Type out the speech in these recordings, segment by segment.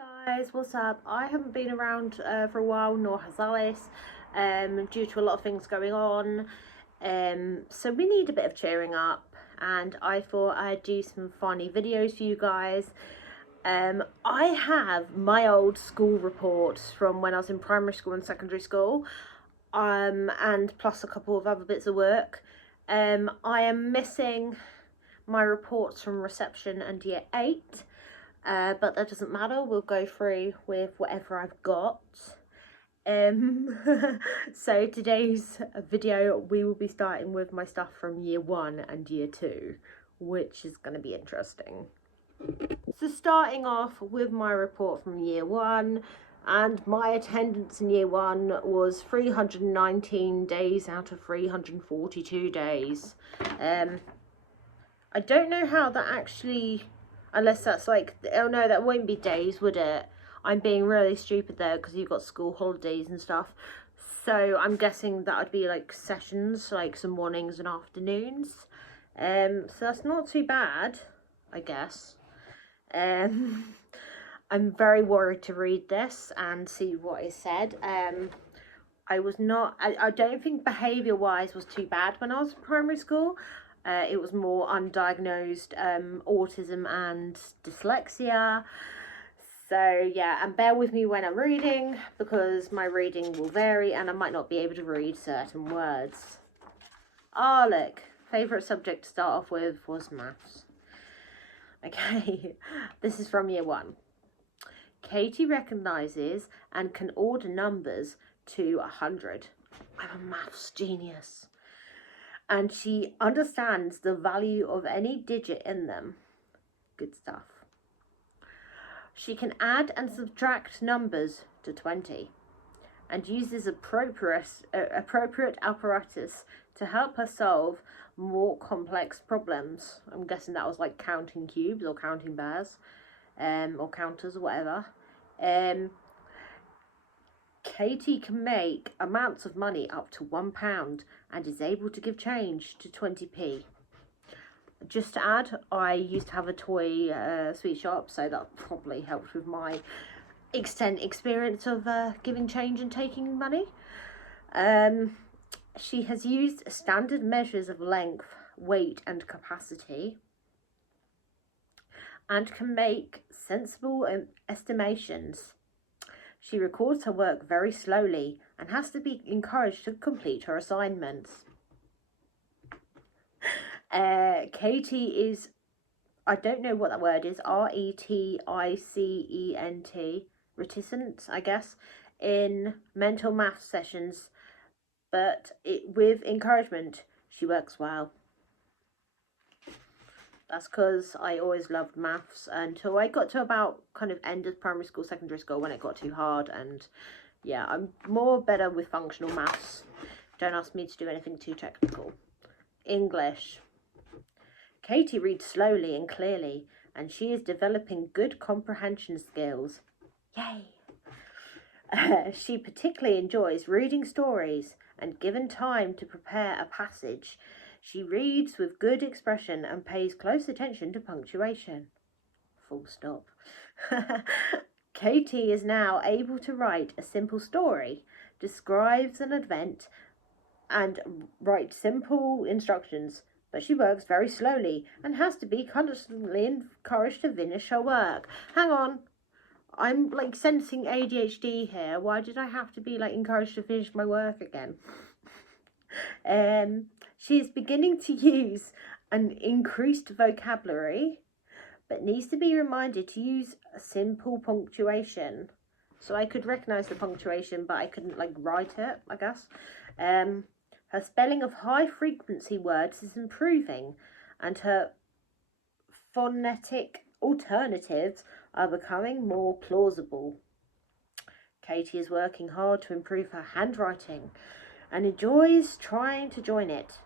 Guys, what's up? I haven't been around for a while, nor has Alice, due to a lot of things going on. So we need a bit of cheering up, and I thought I'd do some funny videos for you guys. I have my old school reports from when I was in primary school and secondary school, and plus a couple of other bits of work. I am missing my reports from reception and year 8. But that doesn't matter, we'll go through with whatever I've got. So today's video, we will be starting with my stuff from year 1 and year 2, which is going to be interesting. So starting off with my report from year 1, and my attendance in year 1 was 319 days out of 342 days. I don't know how that actually... Unless that's like, oh no, that won't be days, would it? I'm being really stupid there because you've got school holidays and stuff. So I'm guessing that would be like sessions, like some mornings and afternoons. So that's not too bad, I guess. I'm very worried to read this and see what is said. I don't think behaviour wise was too bad when I was in primary school. It was more undiagnosed autism and dyslexia. So yeah, and bear with me when I'm reading because my reading will vary and I might not be able to read certain words. Ah, look, favourite subject to start off with was maths. Okay, this is from year 1. Katie recognises and can order numbers to 100. I'm a maths genius. And she understands the value of any digit in them. Good stuff. She can add and subtract numbers to 20 and uses appropriate apparatus to help her solve more complex problems. I'm guessing that was like counting cubes or counting bears, or counters or whatever. Katie can make amounts of money up to £1 and is able to give change to 20p. Just to add, I used to have a toy sweet shop, so that probably helped with my experience of giving change and taking money. She has used standard measures of length, weight and capacity and can make sensible estimations. She records her work very slowly and has to be encouraged to complete her assignments. Katie is, I don't know what that word is, reticent, reticent, I guess, in mental math sessions, but with encouragement, she works well. That's because I always loved maths until I got to about kind of end of primary school, secondary school, when it got too hard. And yeah, I'm more better with functional maths. Don't ask me to do anything too technical. English. Katie reads slowly and clearly, and she is developing good comprehension skills. Yay! She particularly enjoys reading stories, and given time to prepare a passage, she reads with good expression and pays close attention to punctuation. Full stop. Katie is now able to write a simple story, describes an event, and write simple instructions, but she works very slowly and has to be constantly encouraged to finish her work. Hang on. I'm like sensing ADHD here. Why did I have to be like encouraged to finish my work again? She is beginning to use an increased vocabulary, but needs to be reminded to use a simple punctuation. So I could recognise the punctuation, but I couldn't like write it, I guess. Her spelling of high frequency words is improving, and her phonetic alternatives are becoming more plausible. Katie is working hard to improve her handwriting and enjoys trying to join it.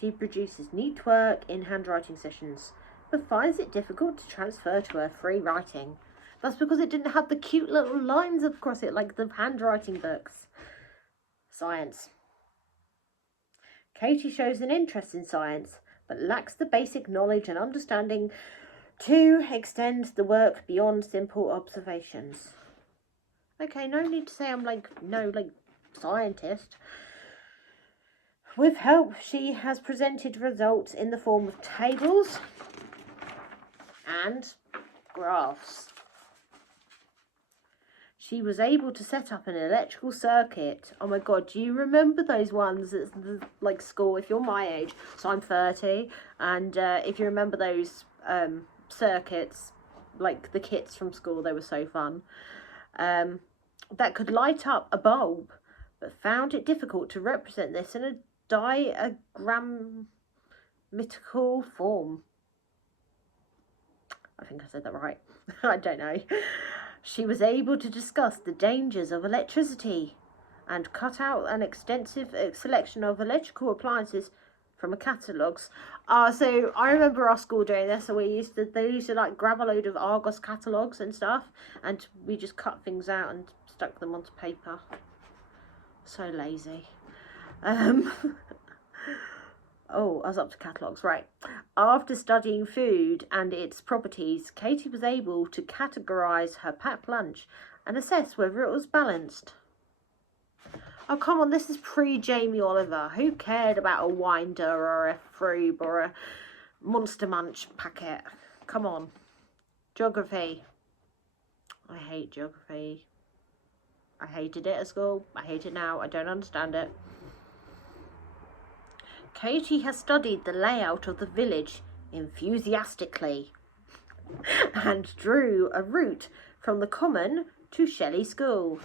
She produces neat work in handwriting sessions, but finds it difficult to transfer to her free writing. That's because it didn't have the cute little lines across it like the handwriting books. Science. Katie shows an interest in science, but lacks the basic knowledge and understanding To extend the work beyond simple observations. Okay, no need to say I'm no scientist. With help, she has presented results in the form of tables and graphs. She was able to set up an electrical circuit. Oh my god, do you remember those ones at like school? If you're my age, so I'm 30, and if you remember those circuits, like the kits from school, they were so fun. That could light up a bulb, but found it difficult to represent this in a diagrammatical form. I think I said that right. I don't know. She was able to discuss the dangers of electricity and cut out an extensive selection of electrical appliances from a catalogues. So I remember our school doing this, so they used to like grab a load of Argos catalogues and stuff, and we just cut things out and stuck them onto paper. So lazy. Oh, I was up to catalogues, right. After studying food and its properties, Katie was able to categorise her packed lunch and assess whether it was balanced. Oh, come on, this is pre-Jamie Oliver. Who cared about a Winder or a Froob or a Monster Munch packet? Come on. Geography. I hate geography. I hated it at school. I hate it now. I don't understand it. Katie has studied the layout of the village enthusiastically and drew a route from the common to Shelley School.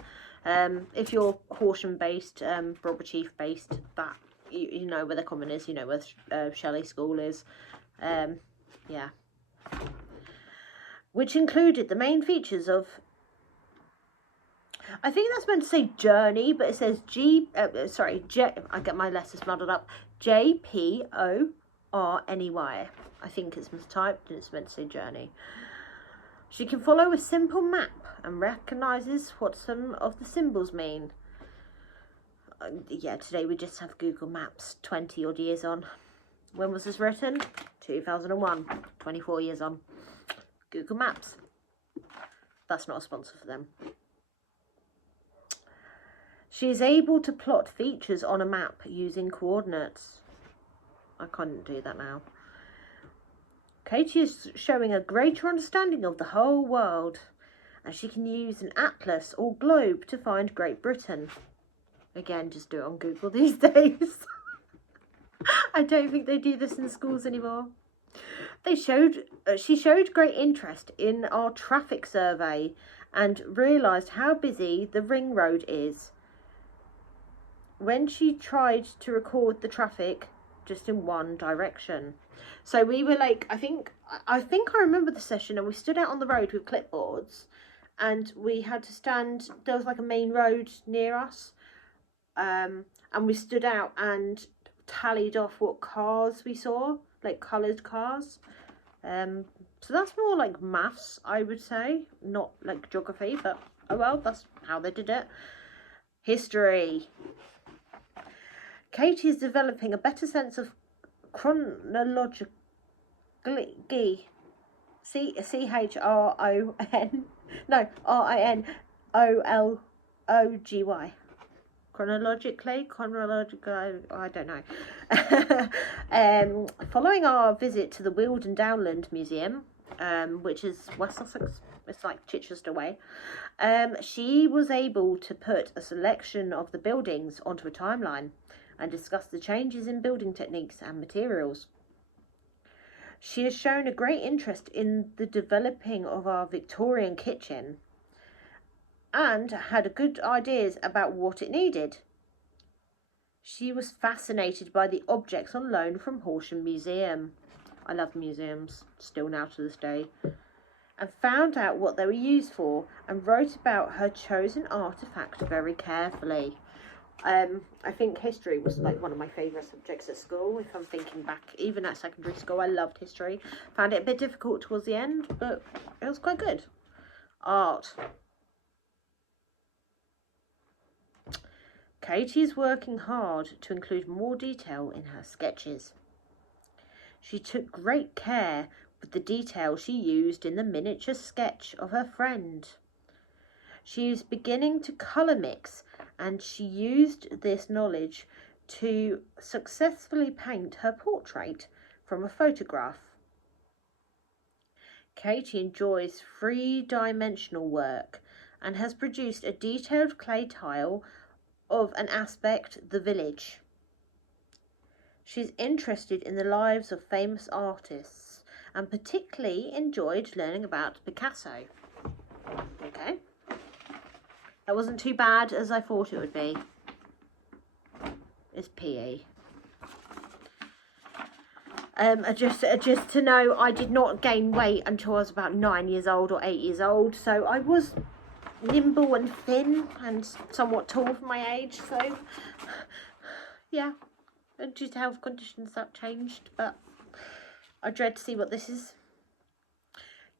If you're Horsham based, Bromber Chief based, that you know where the common is, you know where Shelley School is. Yeah. Which included the main features of, I think that's meant to say journey, but it says I get my letters muddled up. JPORNEY. I think it's mistyped and it's meant to say journey. She can follow a simple map and recognises what some of the symbols mean. Yeah, today we just have Google Maps, 20 odd years on. When was this written? 2001, 24 years on. Google Maps. That's not a sponsor for them. She is able to plot features on a map using coordinates. I can't do that now. Katie is showing a greater understanding of the whole world, and she can use an atlas or globe to find Great Britain. Again, just do it on Google these days. I don't think they do this in schools anymore. She showed great interest in our traffic survey and realised how busy the ring road is when she tried to record the traffic just in one direction. So we were like, I think I remember the session, and we stood out on the road with clipboards, and we had to stand, there was like a main road near us, and we stood out and tallied off what cars we saw, like coloured cars. So that's more like maths, I would say, not like geography, but oh well, that's how they did it. History. Katie is developing a better sense of chronology. Rinology. Chronologically, I don't know. Following our visit to the Weald Downland Museum, which is West Sussex, it's like Chichester way, she was able to put a selection of the buildings onto a timeline and discuss the changes in building techniques and materials. She has shown a great interest in the developing of our Victorian kitchen and had good ideas about what it needed. She was fascinated by the objects on loan from Horsham Museum. I love museums, still now to this day. And found out what they were used for and wrote about her chosen artefact very carefully. I think history was like one of my favourite subjects at school. If I'm thinking back, even at secondary school, I loved history. Found it a bit difficult towards the end, but it was quite good. Art. Katie is working hard to include more detail in her sketches. She took great care with the detail she used in the miniature sketch of her friend. She is beginning to colour mix, and she used this knowledge to successfully paint her portrait from a photograph. Katie enjoys three-dimensional work and has produced a detailed clay tile of an aspect, the village. She's interested in the lives of famous artists and particularly enjoyed learning about Picasso. Okay. That wasn't too bad as I thought it would be. It's PE. Just to know, I did not gain weight until I was about 9 years old or 8 years old. So I was nimble and thin and somewhat tall for my age. So, yeah. And due to health conditions, that changed. But I dread to see what this is.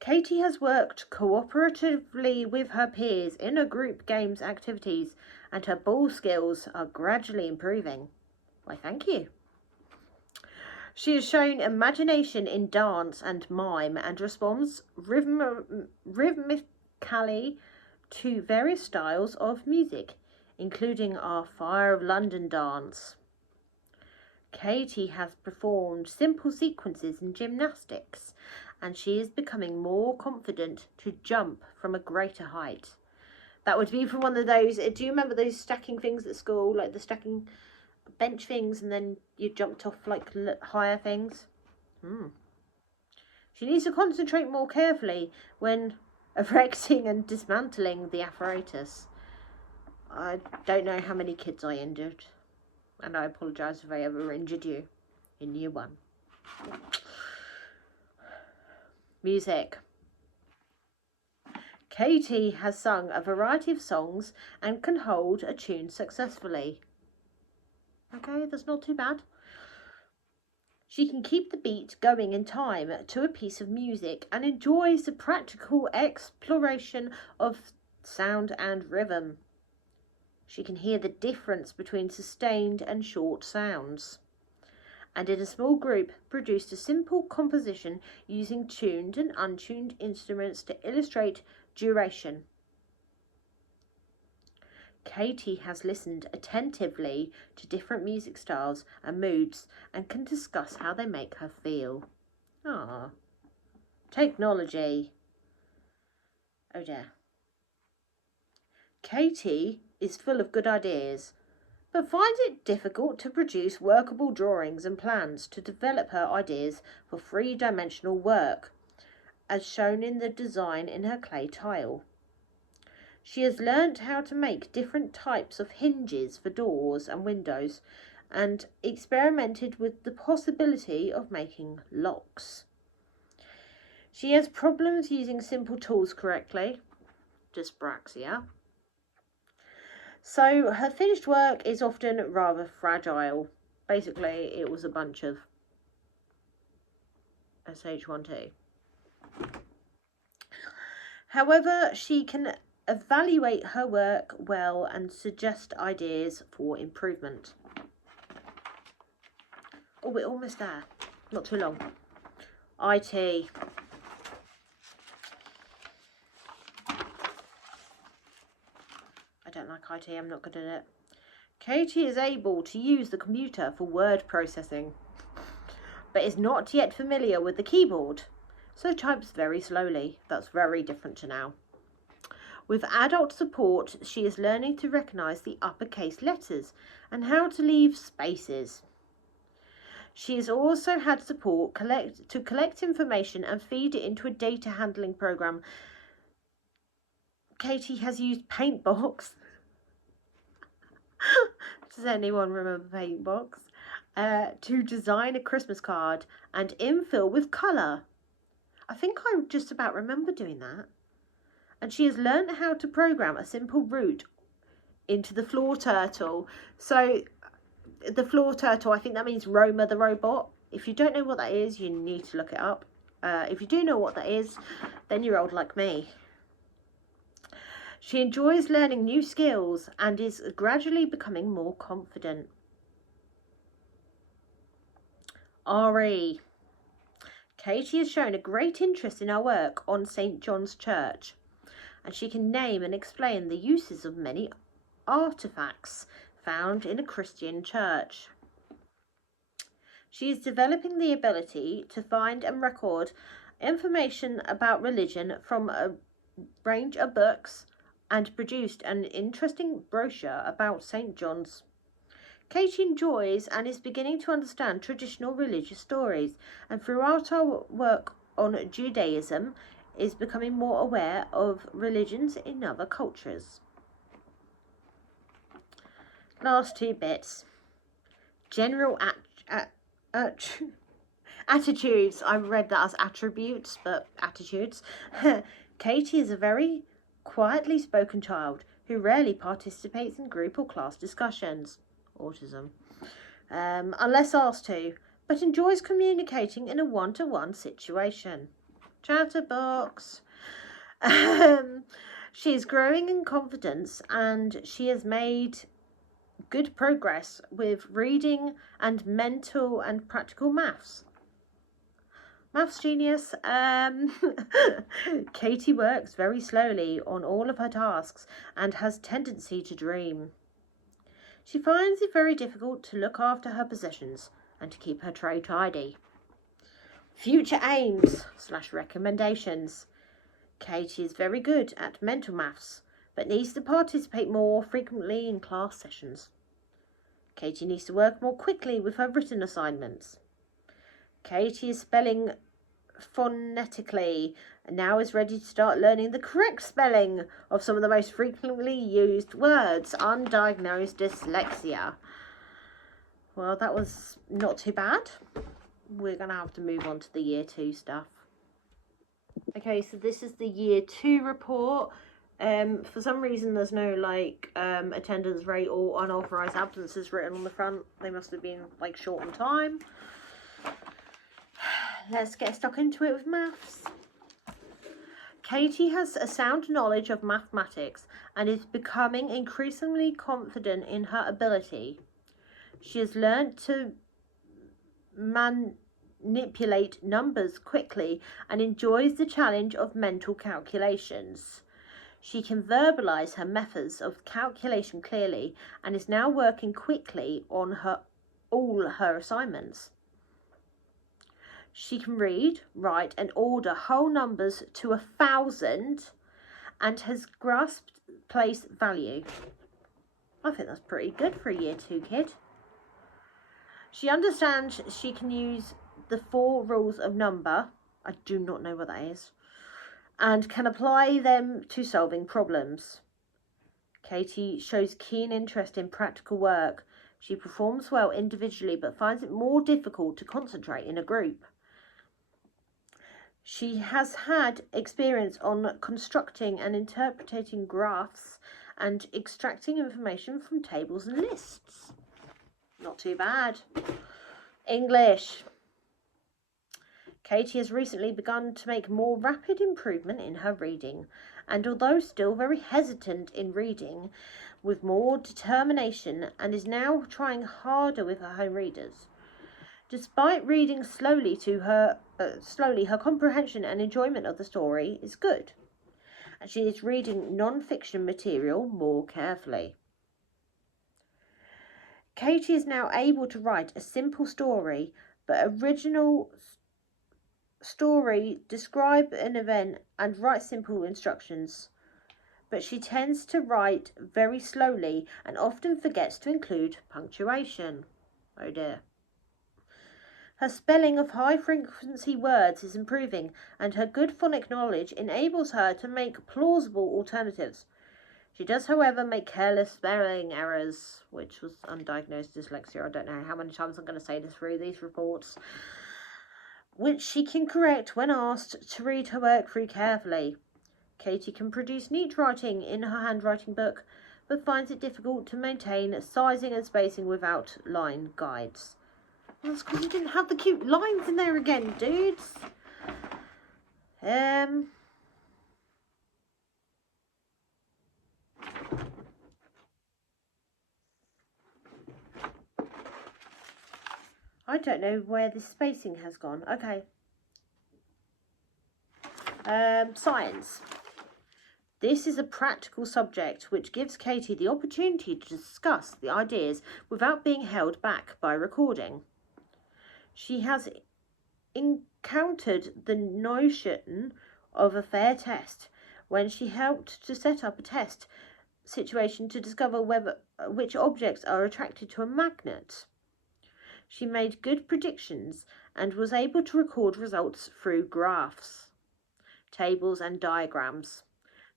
Katie has worked cooperatively with her peers in her group games activities, and her ball skills are gradually improving. Why, thank you. She has shown imagination in dance and mime and responds rhythmically to various styles of music, including our Fire of London dance. Katie has performed simple sequences in gymnastics, and she is becoming more confident to jump from a greater height. That would be from one of those, do you remember those stacking things at school, like the stacking bench things, and then you jumped off like higher things? She needs to concentrate more carefully when erecting and dismantling the apparatus. I don't know how many kids I injured, and I apologise if I ever injured you in year 1. Music. Katie has sung a variety of songs and can hold a tune successfully. Okay, that's not too bad. She can keep the beat going in time to a piece of music and enjoys the practical exploration of sound and rhythm. She can hear the difference between sustained and short sounds, and in a small group produced a simple composition using tuned and untuned instruments to illustrate duration. Katie has listened attentively to different music styles and moods and can discuss how they make her feel. Ah, technology. Oh dear. Katie is full of good ideas, but finds it difficult to produce workable drawings and plans to develop her ideas for three-dimensional work, as shown in the design in her clay tile. She has learnt how to make different types of hinges for doors and windows, and experimented with the possibility of making locks. She has problems using simple tools correctly, dyspraxia. So her finished work is often rather fragile. Basically, it was a bunch of SH1T. However, she can evaluate her work well and suggest ideas for improvement. Oh, we're almost there. Not too long. IT. I don't like IT, I'm not good at it. Katie is able to use the computer for word processing, but is not yet familiar with the keyboard, so types very slowly. That's very different to now. With adult support, she is learning to recognise the uppercase letters and how to leave spaces. She has also had support to collect information and feed it into a data handling program. Katie has used Paintbox. Does anyone remember Paintbox? To design a Christmas card and infill with colour. I think I just about remember doing that. And she has learned how to program a simple route into the floor turtle. So the floor turtle, I think that means Roma the robot. If you don't know what that is, you need to look it up. If you do know what that is, then you're old like me. She enjoys learning new skills and is gradually becoming more confident. RE. Katie has shown a great interest in our work on St. John's Church, and she can name and explain the uses of many artefacts found in a Christian church. She is developing the ability to find and record information about religion from a range of books and produced an interesting brochure about St. John's. Katie enjoys and is beginning to understand traditional religious stories, and throughout our work on Judaism is becoming more aware of religions in other cultures. Last two bits. General attitudes. I read that as attributes, but attitudes. Katie is a very quietly spoken child who rarely participates in group or class discussions. Autism. Unless asked to, but enjoys communicating in a one-to-one situation. Chatterbox. She is growing in confidence and she has made good progress with reading and mental and practical maths. Maths genius. Katie works very slowly on all of her tasks and has tendency to dream. She finds it very difficult to look after her possessions and to keep her tray tidy. Future aims / recommendations. Katie is very good at mental maths, but needs to participate more frequently in class sessions. Katie needs to work more quickly with her written assignments. Katie is spelling phonetically and now is ready to start learning the correct spelling of some of the most frequently used words. Undiagnosed dyslexia. Well, that was not too bad. We're going to have to move on to the year 2 stuff. Okay, so this is the year 2 report. For some reason there's no attendance rate or unauthorized absences written on the front. They must have been short on time. Let's get stuck into it with maths. Katie has a sound knowledge of mathematics and is becoming increasingly confident in her ability. She has learnt to manipulate numbers quickly and enjoys the challenge of mental calculations. She can verbalize her methods of calculation clearly and is now working quickly on all her assignments. She can read, write and order whole numbers to 1,000 and has grasped place value. I think that's pretty good for a year 2 kid. She understands she can use the 4 rules of number. I do not know what that is. And can apply them to solving problems. Katie shows keen interest in practical work. She performs well individually but finds it more difficult to concentrate in a group. She has had experience on constructing and interpreting graphs and extracting information from tables and lists. Not too bad. English. Katie has recently begun to make more rapid improvement in her reading, and although still very hesitant in reading, with more determination and is now trying harder with her home readers. Despite reading slowly, her comprehension and enjoyment of the story is good, and she is reading non-fiction material more carefully. Katie is now able to write a simple story, but original story, describe an event and write simple instructions. But she tends to write very slowly and often forgets to include punctuation. Oh dear. Her spelling of high-frequency words is improving, and her good phonic knowledge enables her to make plausible alternatives. She does, however, make careless spelling errors, which was undiagnosed dyslexia. I don't know how many times I'm going to say this through these reports, which she can correct when asked to read her work through carefully. Katie can produce neat writing in her handwriting book, but finds it difficult to maintain sizing and spacing without line guides. Well, that's because you didn't have the cute lines in there again, dudes. I don't know where the spacing has gone. Okay. Science. This is a practical subject which gives Katie the opportunity to discuss the ideas without being held back by recording. She has encountered the notion of a fair test when she helped to set up a test situation to discover which objects are attracted to a magnet. She made good predictions and was able to record results through graphs, tables and diagrams.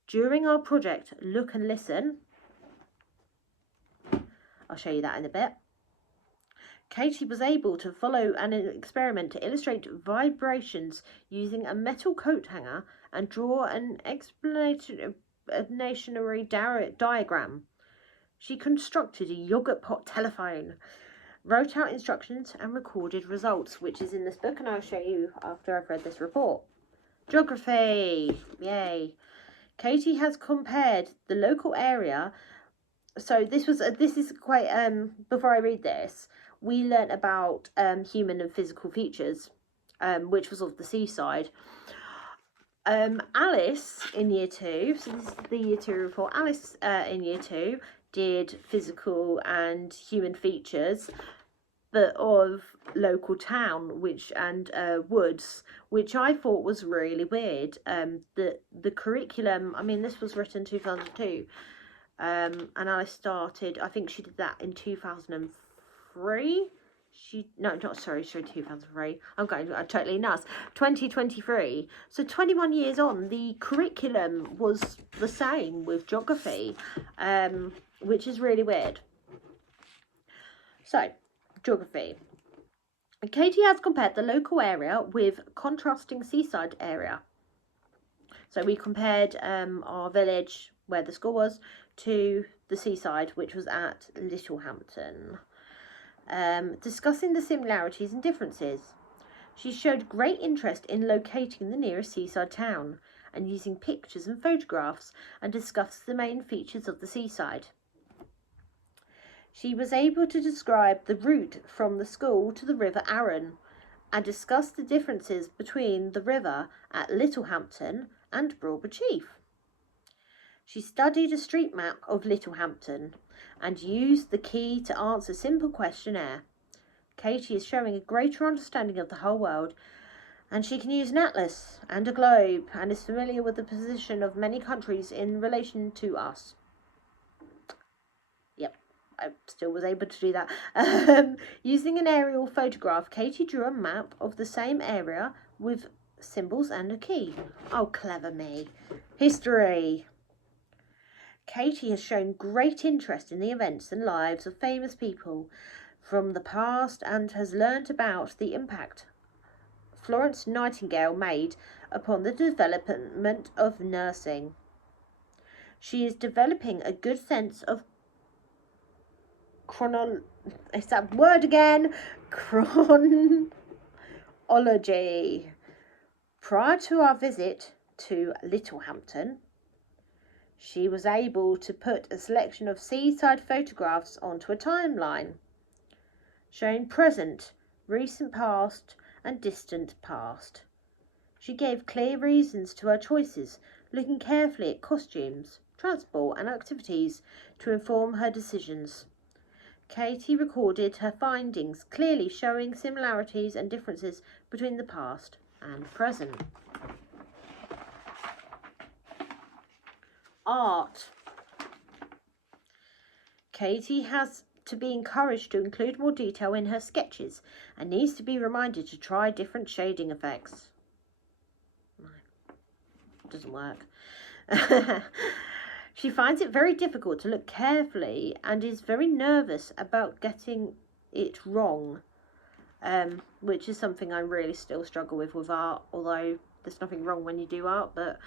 During our project Look and Listen, I'll show you that in a bit, Katie was able to follow an experiment to illustrate vibrations using a metal coat hanger and draw an explanatory diagram. She constructed a yogurt pot telephone, wrote out instructions and recorded results, which is in this book, and I'll show you after I've read this report. Geography, yay. Katie has compared the local area. So this is quite, before I read this, we learnt about human and physical features, which was of the seaside. Alice in year 2, so this is the year 2 report, Alice in year 2 did physical and human features, but of local town, and woods, which I thought was really weird. The curriculum, I mean, this was written 2002, and Alice started, I think she did that in 2003. She 2003. I'm going totally nuts. 2023. So 21 years on, the curriculum was the same with geography, which is really weird. So, geography. Katie has compared the local area with contrasting seaside area. So we compared our village, where the school was, to the seaside, which was at Littlehampton. Discussing the similarities and differences. She showed great interest in locating the nearest seaside town and using pictures and photographs, and discussed the main features of the seaside. She was able to describe the route from the school to the River Arun and discuss the differences between the river at Littlehampton and Broadwood Chief. She studied a street map of Littlehampton and used the key to answer simple questionnaire. Katie is showing a greater understanding of the whole world, and she can use an atlas and a globe and is familiar with the position of many countries in relation to us. Yep, I still was able to do that. Using an aerial photograph, Katie drew a map of the same area with symbols and a key. Oh, clever me. History. Katie has shown great interest in the events and lives of famous people from the past and has learnt about the impact Florence Nightingale made upon the development of nursing. She is developing a good sense of chronology. Prior to our visit to Littlehampton, she was able to put a selection of seaside photographs onto a timeline, showing present, recent past, and distant past. She gave clear reasons to her choices, looking carefully at costumes, transport, and activities to inform her decisions. Katie recorded her findings, clearly showing similarities and differences between the past and present. Art. Katie has to be encouraged to include more detail in her sketches and needs to be reminded to try different shading effects. No, doesn't work. She finds it very difficult to look carefully and is very nervous about getting it wrong, which is something I really still struggle with art, although there's nothing wrong when you do art, but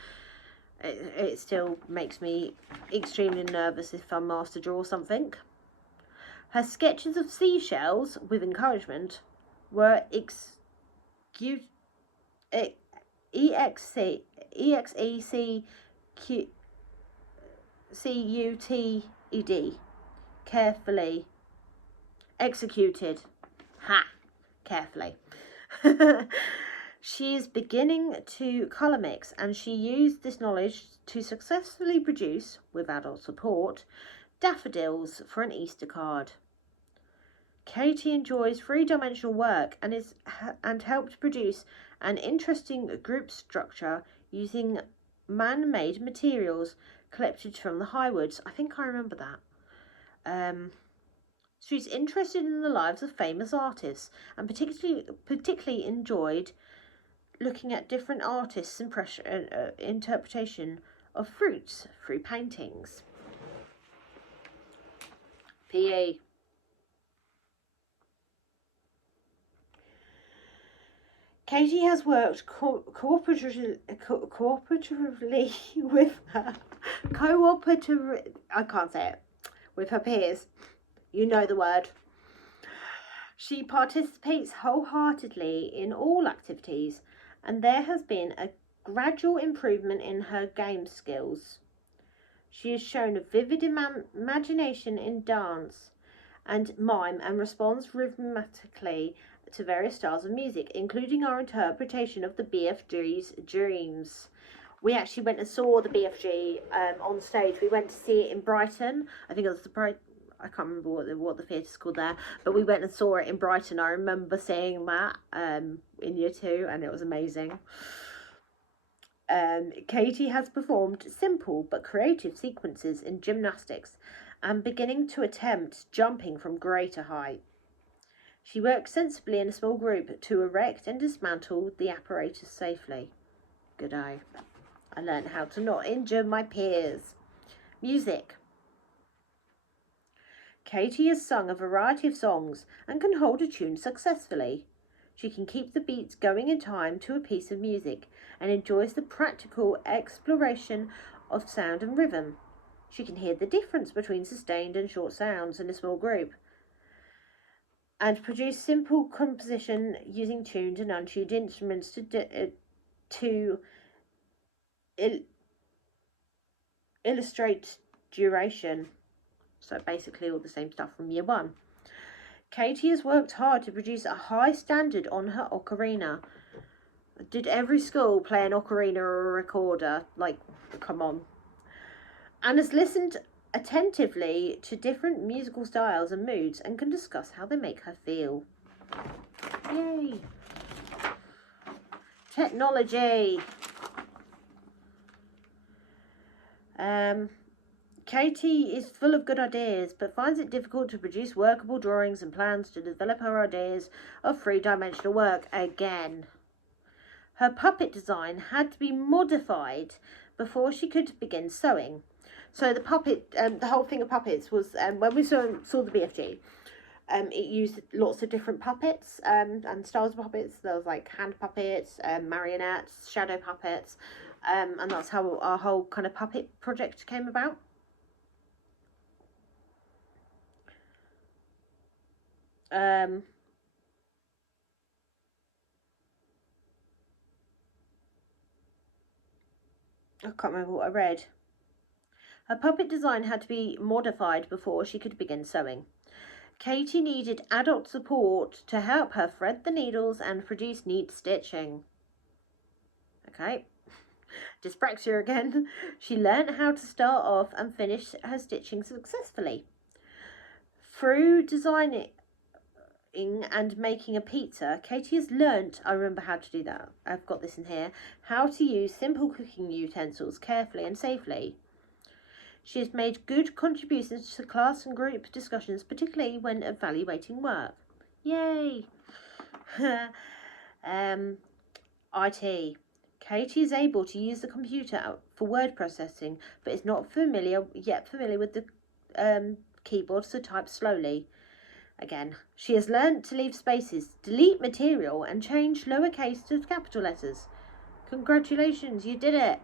it still makes me extremely nervous if I'm asked to draw something. Her sketches of seashells, with encouragement, were executed carefully. Executed. Carefully. She is beginning to colour mix, and she used this knowledge to successfully produce, with adult support, daffodils for an Easter card. Katie enjoys three-dimensional work and helped produce an interesting group structure using man-made materials collected from the Highwoods. I think I remember that. She's interested in the lives of famous artists and particularly enjoyed looking at different artists' interpretation of fruits through paintings. PE. Katie has worked cooperatively with her peers. You know the word. She participates wholeheartedly in all activities, and there has been a gradual improvement in her game skills. She has shown a vivid imagination in dance and mime and responds rhythmically to various styles of music, including our interpretation of the BFG's Dreams. We actually went and saw the BFG on stage. We went to see it in Brighton. I think it was I can't remember what the theatre's called there, but we went and saw it in Brighton. I remember seeing that in year 2, and it was amazing. Katie has performed simple but creative sequences in gymnastics and beginning to attempt jumping from greater height. She works sensibly in a small group to erect and dismantle the apparatus safely. Good eye. I learned how to not injure my peers. Music. Katie has sung a variety of songs and can hold a tune successfully. She can keep the beats going in time to a piece of music and enjoys the practical exploration of sound and rhythm. She can hear the difference between sustained and short sounds in a small group and produce simple composition using tuned and untuned instruments to illustrate duration. So basically all the same stuff from year 1. Katie has worked hard to produce a high standard on her ocarina. Did every school play an ocarina or a recorder? Like, come on. And has listened attentively to different musical styles and moods and can discuss how they make her feel. Yay! Technology. Katie is full of good ideas, but finds it difficult to produce workable drawings and plans to develop her ideas of three-dimensional work again. Her puppet design had to be modified before she could begin sewing. So the puppet, the whole thing of puppets was, when we saw the BFG, it used lots of different puppets and styles of puppets. There was like hand puppets, marionettes, shadow puppets, and that's how our whole kind of puppet project came about. I can't remember what I read. Her puppet design had to be modified before she could begin sewing. Katie needed adult support to help her thread the needles and produce neat stitching. Okay. Dyspraxia again. She learned how to start off and finish her stitching successfully. Through designing and making a pizza, Katie has learnt, I remember how to do that, I've got this in here, how to use simple cooking utensils carefully and safely. She has made good contributions to class and group discussions, particularly when evaluating work. Yay! IT. Katie is able to use the computer for word processing, but is not familiar with the keyboard, so type slowly. Again, she has learnt to leave spaces, delete material, and change lowercase to capital letters. Congratulations, you did it!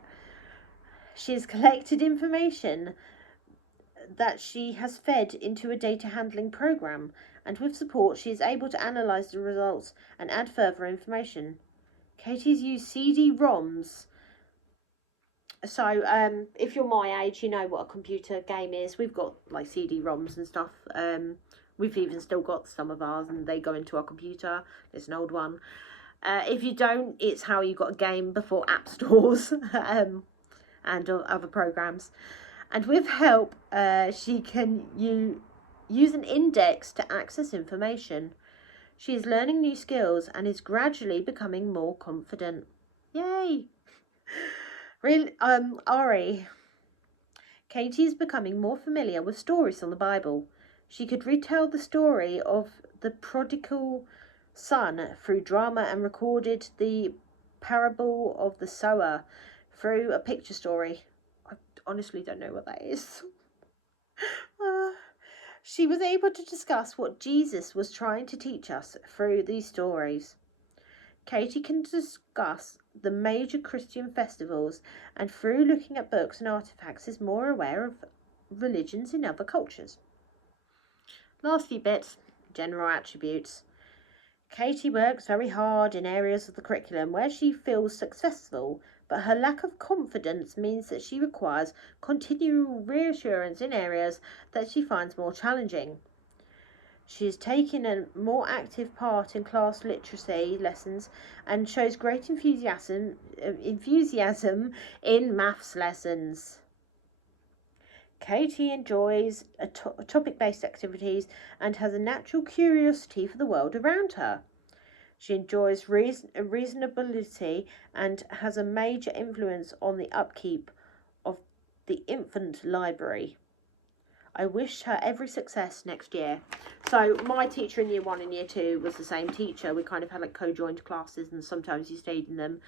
She has collected information that she has fed into a data handling program, and with support she is able to analyse the results and add further information. Katie's used CD-ROMs. So, if you're my age, you know what a computer game is. We've got like CD-ROMs and stuff. We've even still got some of ours, and they go into our computer. It's an old one. If you don't, it's how you got a game before app stores and other programs. And with help, she can use an index to access information. She is learning new skills and is gradually becoming more confident. Yay! Really, Ari. Katie is becoming more familiar with stories from the Bible. She could retell the story of the prodigal son through drama and recorded the parable of the sower through a picture story. I honestly don't know what that is. She was able to discuss what Jesus was trying to teach us through these stories. Katie can discuss the major Christian festivals and through looking at books and artifacts is more aware of religions in other cultures. Last few bits, general attributes. Katie works very hard in areas of the curriculum where she feels successful, but her lack of confidence means that she requires continual reassurance in areas that she finds more challenging. She is taking a more active part in class literacy lessons and shows great enthusiasm in maths lessons. Katie enjoys topic-based activities and has a natural curiosity for the world around her. She enjoys reasonability and has a major influence on the upkeep of the infant library. I wish her every success next year. So my teacher in year 1 and year 2 was the same teacher. We kind of had like co-joined classes, and sometimes you stayed in them.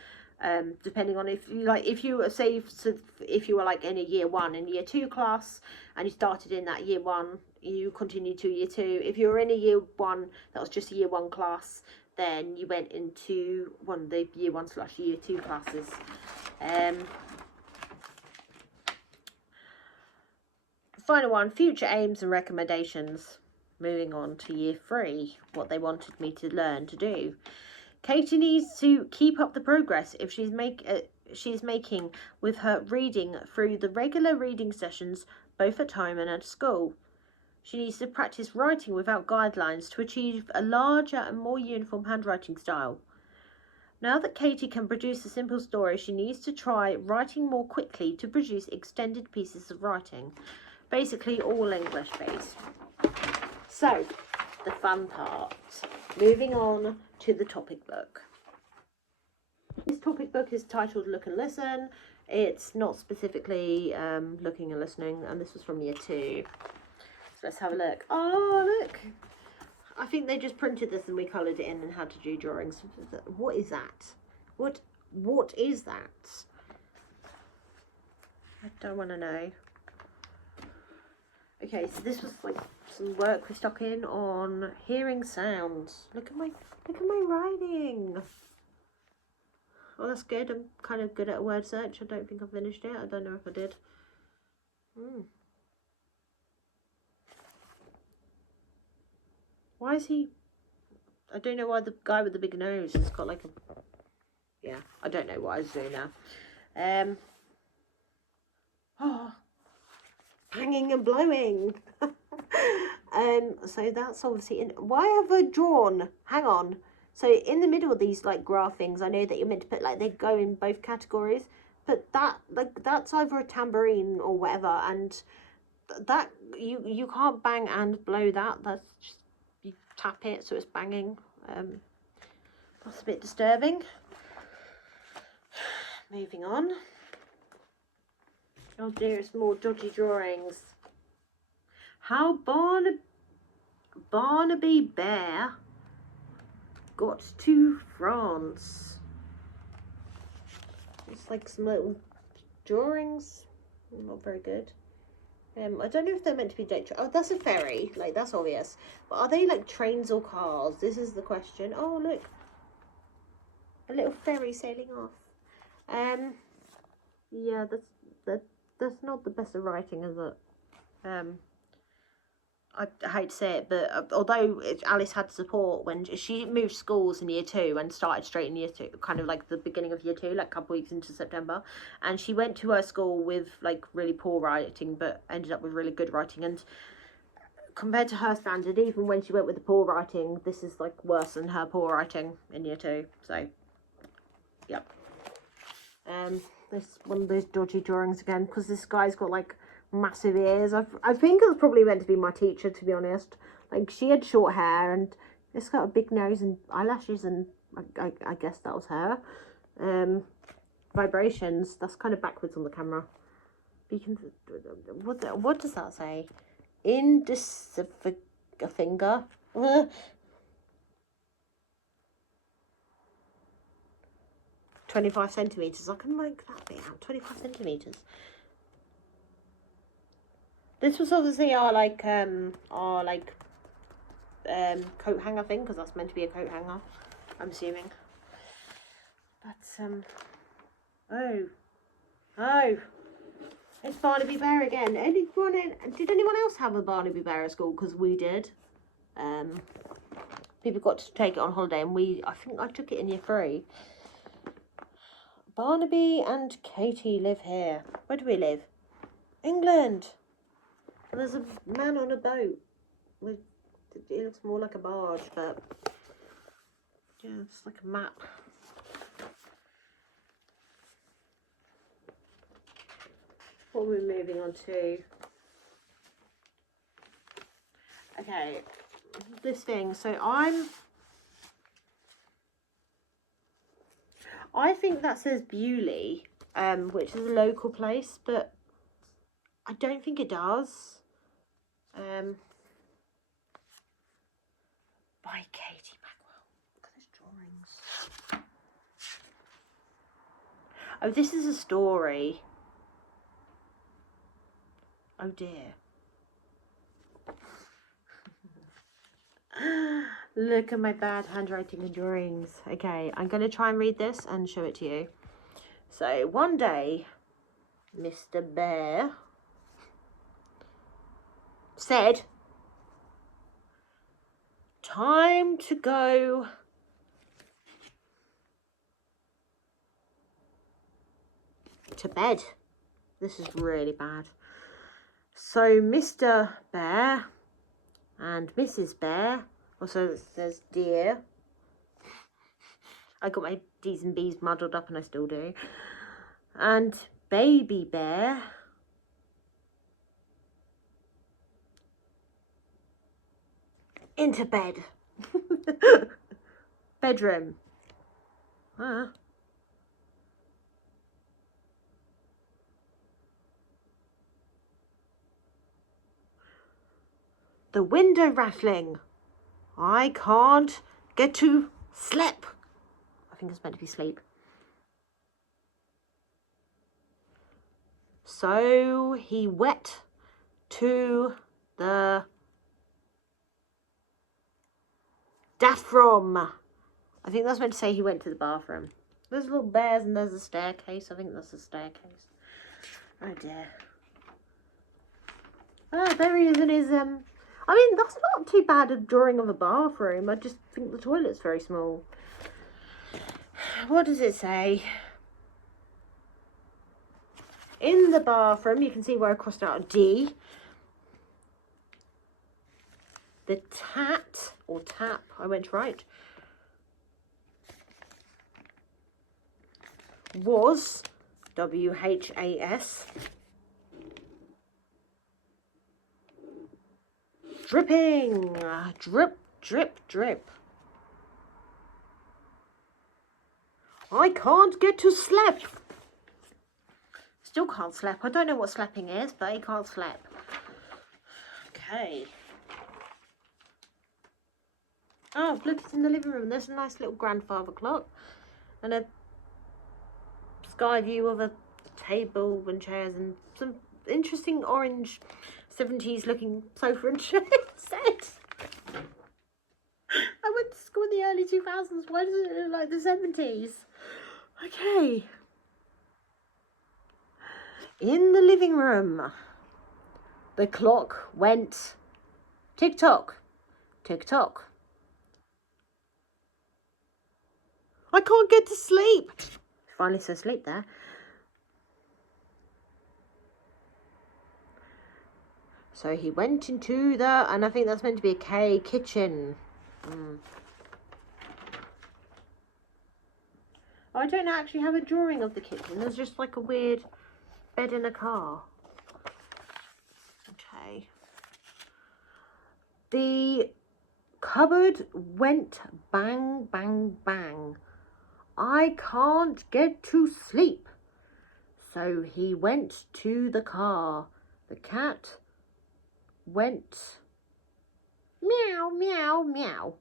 Depending on if you were like in a year 1 and year 2 class and you started in that year 1, you continued to year 2. If you were in a year 1 that was just a year 1 class, then you went into one of the year 1/year 2 classes. Final one, future aims and recommendations. Moving on to year 3, what they wanted me to learn to do. Katie needs to keep up the progress if she's making with her reading through the regular reading sessions, both at home and at school. She needs to practice writing without guidelines to achieve a larger and more uniform handwriting style. Now that Katie can produce a simple story, she needs to try writing more quickly to produce extended pieces of writing. Basically all English based. So, the fun part. Moving on to the topic book. This topic book is titled Look and Listen. It's not specifically looking and listening, and this was from year 2. So let's have a look. Oh, look! I think they just printed this and we coloured it in and had to do drawings. What is that? What is that? I don't want to know. Okay, so this was like some work we stuck in on hearing sounds. Look at my writing. Oh, that's good. I'm kind of good at a word search. I don't think I finished it. I don't know if I did. Why is he... I don't know why the guy with the big nose has got like a... Yeah, I don't know what I was doing now. Oh, hanging and blowing. So that's obviously in... Why have I drawn... Hang on. So in the middle of these like graph things, I know that you're meant to put like they go in both categories, but that like that's either a tambourine or whatever, and that you can't bang and blow that. That's just, you tap it so it's banging. That's a bit disturbing. Moving on. Oh dear, it's more dodgy drawings. How Barnaby Bear got to France. It's like some little drawings. Not very good. I don't know if they're meant to be oh, that's a ferry. Like, that's obvious. But are they like trains or cars? This is the question. Oh, look. A little ferry sailing off. Yeah, that's not the best of writing, is it? I hate to say it, but although Alice had support when she moved schools in year 2 and started straight in year 2, kind of like the beginning of year 2, like a couple of weeks into September, and she went to her school with like really poor writing, but ended up with really good writing. And compared to her standard, even when she went with the poor writing, this is like worse than her poor writing in year 2. So, yep. This is one of those dodgy drawings again, because this guy's got like massive ears. I think it was probably meant to be my teacher, to be honest. Like, she had short hair and it's got a big nose and eyelashes, and I guess that was her. Vibrations, that's kind of backwards on the camera. Beacon, what does that say? A finger. 25 centimetres. I can make that bit out. 25 centimetres. This was obviously our coat hanger thing, because that's meant to be a coat hanger, I'm assuming. But oh, it's Barnaby Bear again. Did anyone else have a Barnaby Bear at school? Because we did. People got to take it on holiday, and I think I took it in year 3. Barnaby and Katie live here. Where do we live? England. And there's a man on a boat. It looks more like a barge, but yeah, it's like a map. What are we moving on to? Okay, this thing. So I think that says Bewley, which is a local place, but I don't think it does. By Katie Bagwell. Look at those drawings. Oh, this is a story. Oh dear. Look at my bad handwriting and drawings. Okay, I'm going to try and read this and show it to you. So, one day, Mr. Bear said, "Time to go to bed." This is really bad. So Mr. Bear and Mrs. Bear, also it says dear. I got my D's and B's muddled up, and I still do. And Baby Bear into bed. Bedroom. The window rattling. I can't get to sleep. I think it's meant to be sleep. So he went to the bathroom. I think that's meant to say he went to the bathroom. There's little bears and there's a staircase. I think that's a staircase. Oh dear. Ah, there he is in his, I mean, that's not too bad a drawing of a bathroom. I just think the toilet's very small. What does it say? In the bathroom, you can see where I crossed out a D. The tat, or tap, I went right, was WHAS. Dripping. Drip, drip, drip. I can't get to sleep. Still can't sleep. I don't know what slapping is, but he can't sleep. Okay. Oh, look, it's in the living room. There's a nice little grandfather clock. And a sky view of a table and chairs and some interesting orange 70s looking sofa and chair set. I went to school in the early 2000s. Why does it look like the 70s? Okay. In the living room, the clock went tick-tock, tick-tock. I can't get to sleep. Finally says sleep there. So he went into the, and I think that's meant to be a K, kitchen. I don't actually have a drawing of the kitchen. There's just like a weird bed in a car. Okay. The cupboard went bang, bang, bang. I can't get to sleep. So he went to the car. The cat went meow, meow, meow.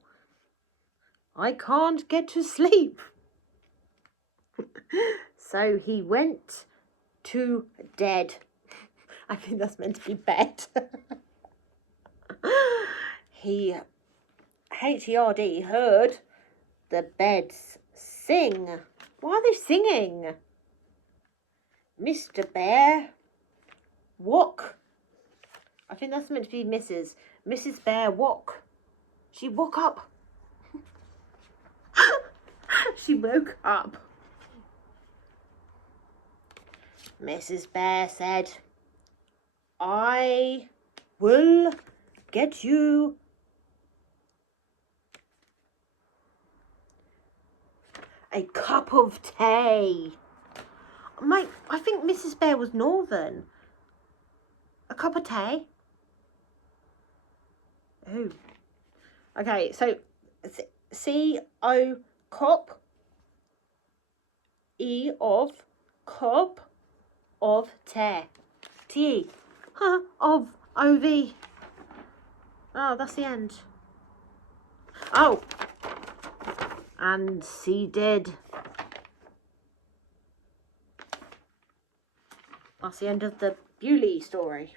I can't get to sleep. So he went to dead. I think that's meant to be bed. He, H-E-R-D, heard the beds sing. Why are they singing? Mr. Bear, walk. I think that's meant to be Mrs. Mrs. Bear, walk. She woke up. She woke up. Mrs. Bear said, I will get you a cup of tea. I think Mrs. Bear was Northern. A cup of tea? Ooh. Okay, so C-O, cop. E of, cup of tea. Tea. Huh, of, O-V. Oh, that's the end. Oh. And she did. That's the end of the Bewley story.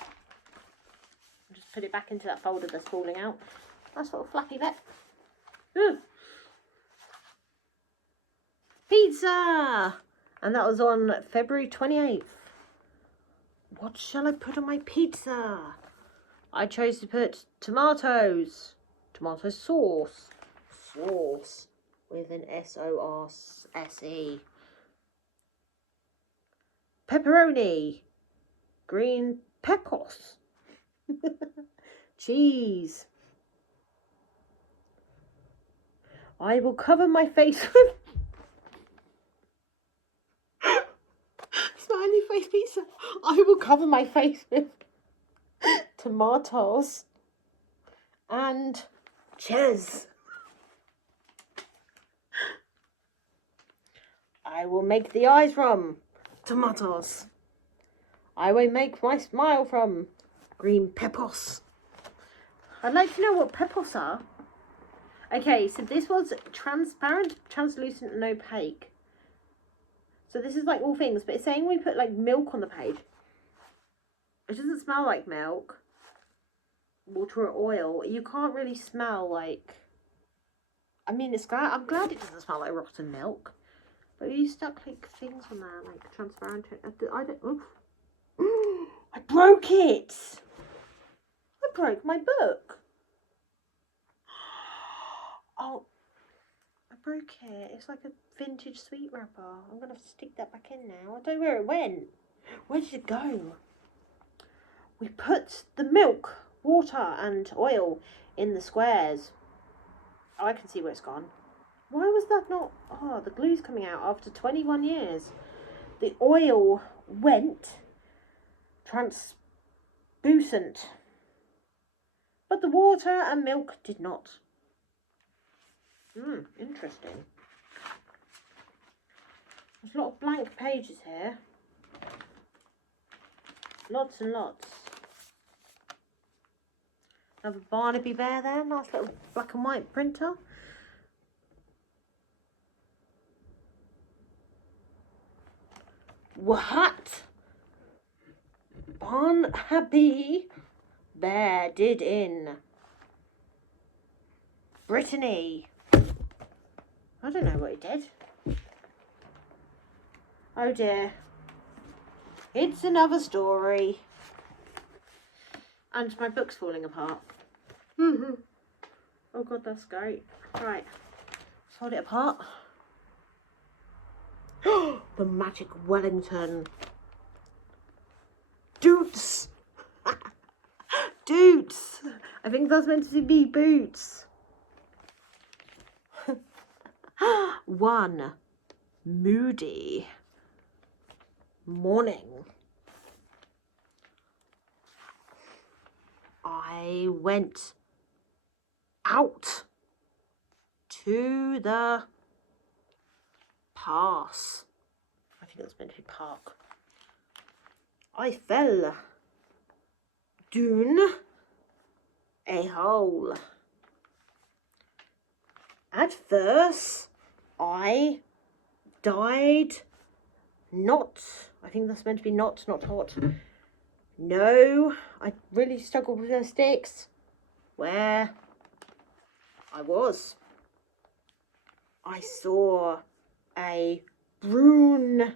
I'll just put it back into that folder that's falling out. Nice little flappy bit. Ooh. Pizza! And that was on February 28th. What shall I put on my pizza? I chose to put tomatoes. Tomato sauce. Sauce. With an S-O-R-S-E. Pepperoni. Green peppers. Cheese. I will cover my face with smiley face pizza. I will cover my face with tomatoes and cheese. I will make the eyes from tomatoes. I will make my smile from green peppers. I'd like to know what peppers are. Okay, so this was transparent, translucent and opaque. So this is like all things, but it's saying we put like milk on the page. It doesn't smell like milk. Water or oil. You can't really smell like... I mean, I'm glad it doesn't smell like rotten milk. But you stuck like things on there, like transparent. I don't... Oh. I broke it! I broke my book. Oh, I broke it. It's like a vintage sweet wrapper. I'm going to have to stick that back in now. I don't know where it went. Where did it go? We put the milk, water and oil in the squares. Oh, I can see where it's gone. Why was that not... Oh, the glue's coming out after 21 years. The oil went translucent. But the water and milk did not. Interesting. There's a lot of blank pages here. Lots and lots. Another Barnaby Bear there. Nice little black and white printer. What? Barnaby Bear did in Brittany. I don't know what he did. Oh dear. It's another story. And my book's falling apart. Oh god, that's great. Right. Let's hold it apart. The Magic Wellington. Doots! I think that's meant to be boots. 1 moody morning, I went out to the pass. I think it's meant to be park. I fell down a hole. At first, I died not. I think that's meant to be not hot. No, I really struggled with the sticks. Where I was, I saw a brown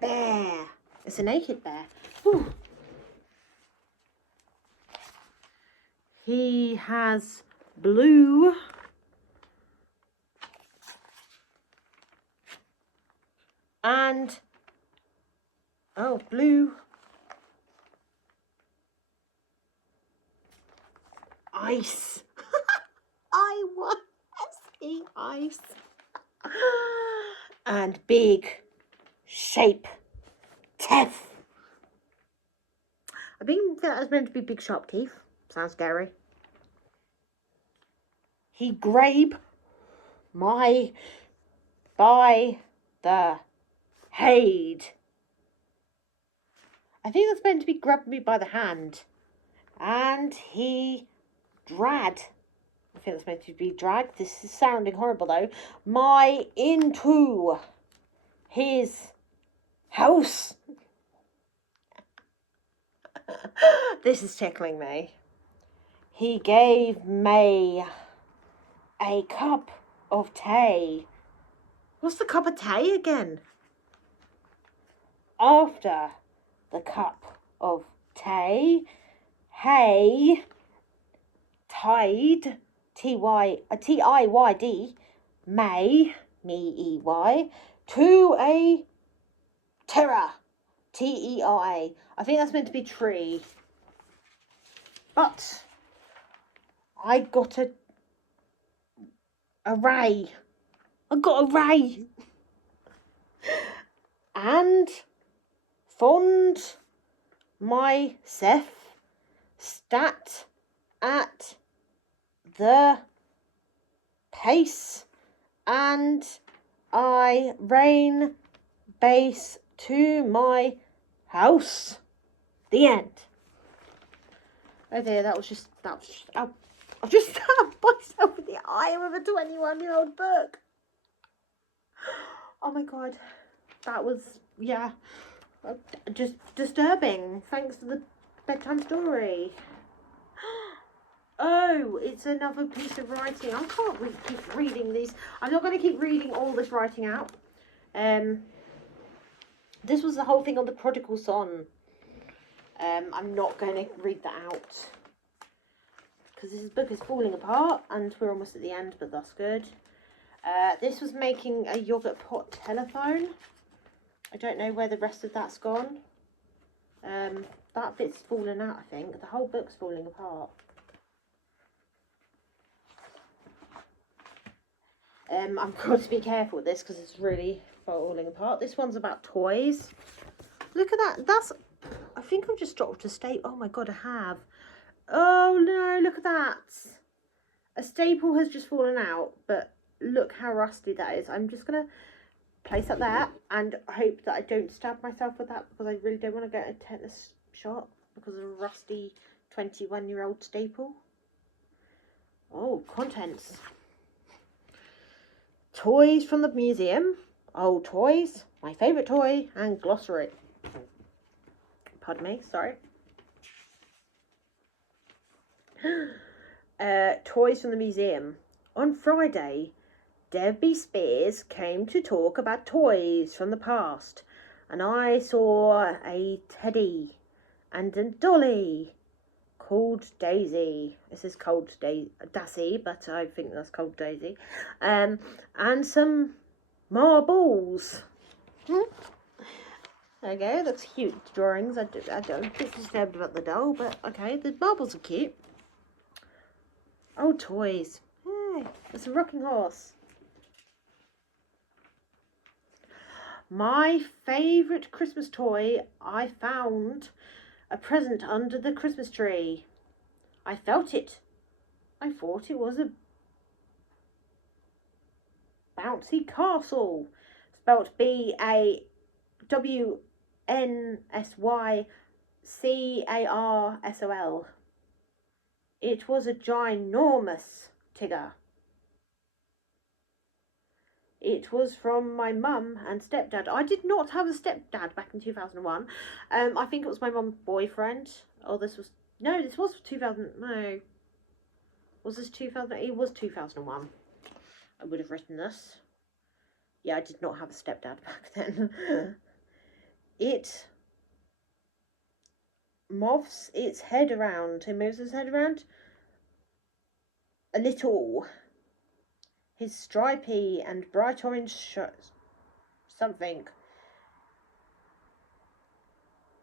bear. It's a naked bear. Whew. He has blue and blue ice. I want to see ice. And big shape teeth. I think that was meant to be big sharp teeth. Sounds scary. He grabbed my by the head. I think that's meant to be grabbed me by the hand. And he dragged. I think that's meant to be dragged. This is sounding horrible though. My into his house. This is tickling me. He gave me a cup of tea. What's the cup of tea again? After the cup of tea, he tied T-I-Y-D me-E-Y to a terror. T-E-R-A. I think that's meant to be tree. But I got a ray. I got a ray. And found myself sat at the pace and I ran base to my house. The end. Oh dear, I've just stabbed myself in the eye with a 21-year-old book. Oh my god, that was, yeah, just disturbing. Thanks to the bedtime story. Oh, it's another piece of writing. I can't keep reading these. I'm not going to keep reading all this writing out. This was the whole thing on the prodigal son. I'm not going to read that out because this book is falling apart and we're almost at the end, but that's good. This was making a yogurt pot telephone. I don't know where the rest of that's gone. That bit's fallen out, I think. The whole book's falling apart. I've got to be careful with this because it's really falling apart. This one's about toys. Look at that. I think I've just dropped a staple. Oh my god, I have. Oh no, look at that. A staple has just fallen out, but look how rusty that is. I'm just going to place that there and hope that I don't stab myself with that because I really don't want to get a tetanus shot because of a rusty 21-year-old staple. Oh, contents. Toys from the museum, old toys, my favourite toy, and glossary. Pardon me, sorry. Toys from the museum. On Friday, Debbie Spears came to talk about toys from the past, and I saw a teddy and a dolly called Daisy. This is called Daisy, but I think that's called Daisy. And some marbles. There you go. That's cute drawings. I don't a bit disturbed about the doll, but okay. The marbles are cute. Oh, toys. Hey, it's a rocking horse. My favourite Christmas toy, I found a present under the Christmas tree. I felt it. I thought it was a bouncy castle. Spelt BAWNSYCARSOL. It was a ginormous Tigger. It was from my mum and stepdad. I did not have a stepdad back in 2001. I think it was my mum's boyfriend. Oh, this was 2000. No, was this 2000? It was 2001. I would have written this. Yeah, I did not have a stepdad back then. It moves its head around. It moves its head around a little. His stripy and bright orange shirt. Something.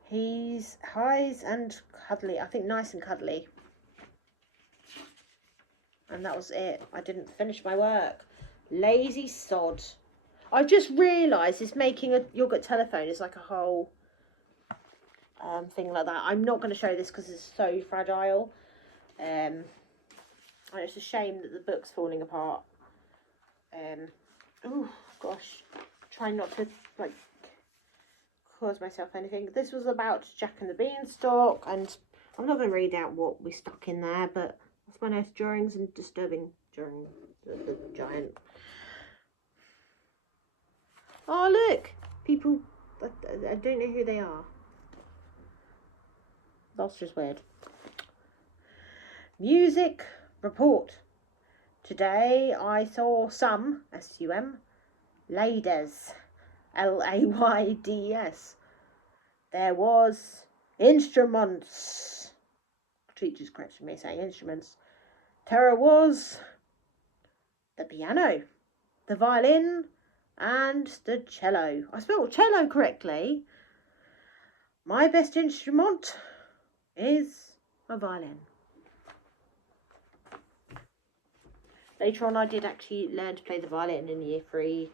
He's highs and cuddly. I think nice and cuddly. And that was it. I didn't finish my work. Lazy sod. I've just realised it's making a yogurt telephone. It's like a whole thing like that. I'm not going to show this because it's so fragile. And it's a shame that the book's falling apart. Oh gosh, trying not to like cause myself anything. This was about Jack and the Beanstalk, and I'm not going to read out what we stuck in there, but that's my nice drawings and disturbing during the giant. Oh look, people, I don't know who they are. That's just weird. Music report. Today I saw some, S-U-M, ladies, L-A-Y-D-S. There was instruments. Teachers corrected me saying instruments. Terror was the piano, the violin, and the cello. I spelled cello correctly. My best instrument is a violin. Later on, I did actually learn to play the violin in year 3.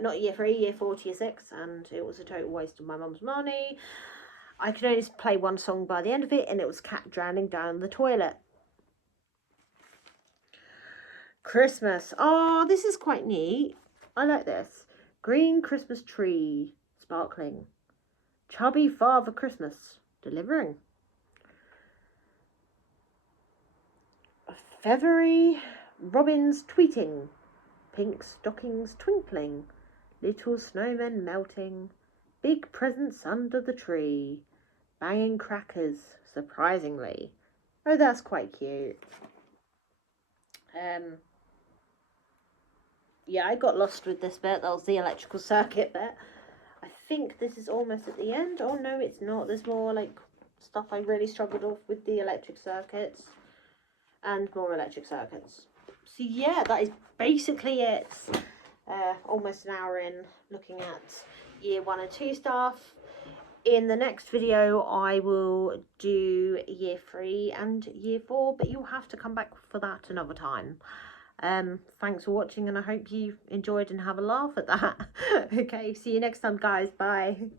Not year 3, year 4 to year 6. And it was a total waste of my mum's money. I could only play one song by the end of it. And it was Cat Drowning Down the Toilet. Christmas. Oh, this is quite neat. I like this. Green Christmas tree. Sparkling. Chubby Father Christmas. Delivering. Feathery robins tweeting, pink stockings twinkling, little snowmen melting, big presents under the tree, banging crackers surprisingly. Oh, that's quite cute. Yeah, I got lost with this bit. That was the electrical circuit bit. I think this is almost at the end. Oh no, it's not. There's more like stuff I really struggled with the electric circuits and more electric circuits. So yeah, that is basically it. Almost an hour in looking at year 1 and 2 stuff. In the next video, I will do year 3 and year 4, but you'll have to come back for that another time. Thanks for watching, and I hope you enjoyed and have a laugh at that. Okay, see you next time, guys. Bye.